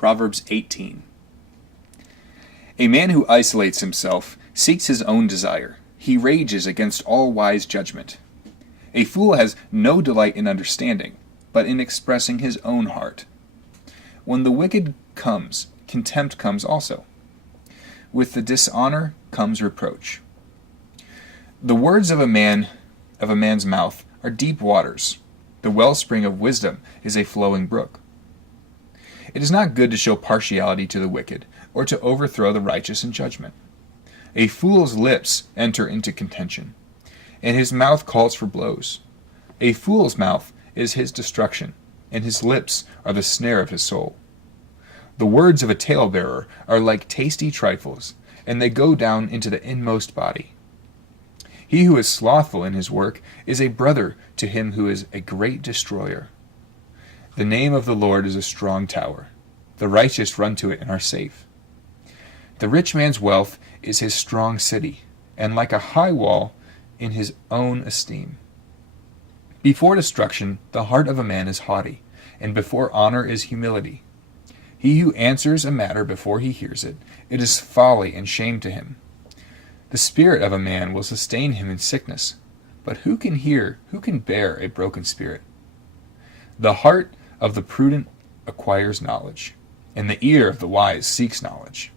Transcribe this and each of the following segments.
Proverbs 18. A man who isolates himself seeks his own desire. He rages against all wise judgment. A fool has no delight in understanding, but in expressing his own heart. When the wicked comes, contempt comes also. With the dishonor comes reproach. The words of a man's mouth are deep waters. The wellspring of wisdom is a flowing brook. It is not good to show partiality to the wicked, or to overthrow the righteous in judgment. A fool's lips enter into contention, and his mouth calls for blows. A fool's mouth is his destruction, and his lips are the snare of his soul. The words of a talebearer are like tasty trifles, and they go down into the inmost body. He who is slothful in his work is a brother to him who is a great destroyer. The name of the Lord is a strong tower. The righteous run to it and are safe. The rich man's wealth is his strong city, and like a high wall in his own esteem. Before destruction, the heart of a man is haughty, and before honor is humility. He who answers a matter before he hears it, it is folly and shame to him. The spirit of a man will sustain him in sickness, but who can bear a broken spirit? The heart of the prudent acquires knowledge, and the ear of the wise seeks knowledge.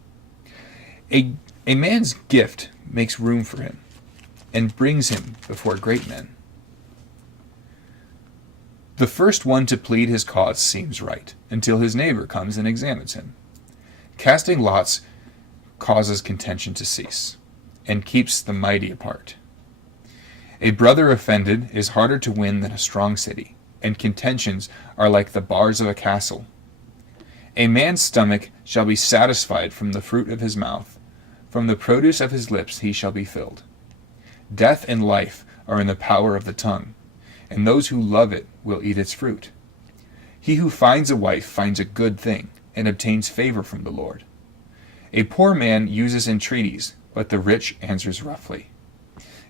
A man's gift makes room for him, and brings him before great men. The first one to plead his cause seems right, until his neighbor comes and examines him. Casting lots causes contention to cease, and keeps the mighty apart. A brother offended is harder to win than a strong city, and contentions are like the bars of a castle. A man's stomach shall be satisfied from the fruit of his mouth. From the produce of his lips he shall be filled. Death and life are in the power of the tongue, and those who love it will eat its fruit. He who finds a wife finds a good thing, and obtains favor from the Lord. A poor man uses entreaties, but the rich answers roughly.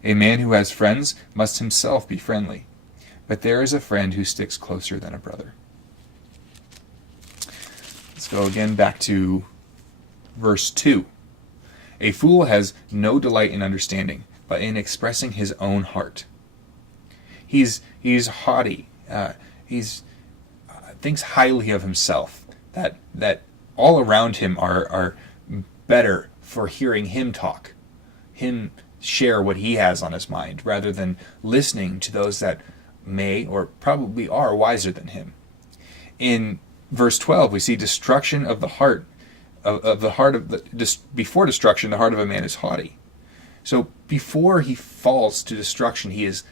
A man who has friends must himself be friendly, but there is a friend who sticks closer than a brother. Let's go again back to verse 2. A fool has no delight in understanding, but in expressing his own heart. He's haughty. He's thinks highly of himself. That all around him are better for hearing him talk, him share what he has on his mind, rather than listening to those that may or probably are wiser than him. In verse 12, we see destruction of the heart. Before destruction, the heart of a man is haughty. So before he falls to destruction, he is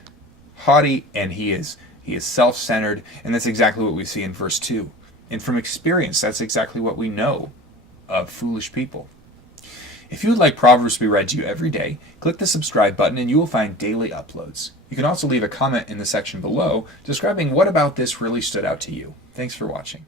haughty and he is self-centered, and that's exactly what we see in verse 2. And from experience, that's exactly what we know of foolish people. If you would like Proverbs to be read to you every day, click the subscribe button and you will find daily uploads. You can also leave a comment in the section below describing what about this really stood out to you. Thanks for watching.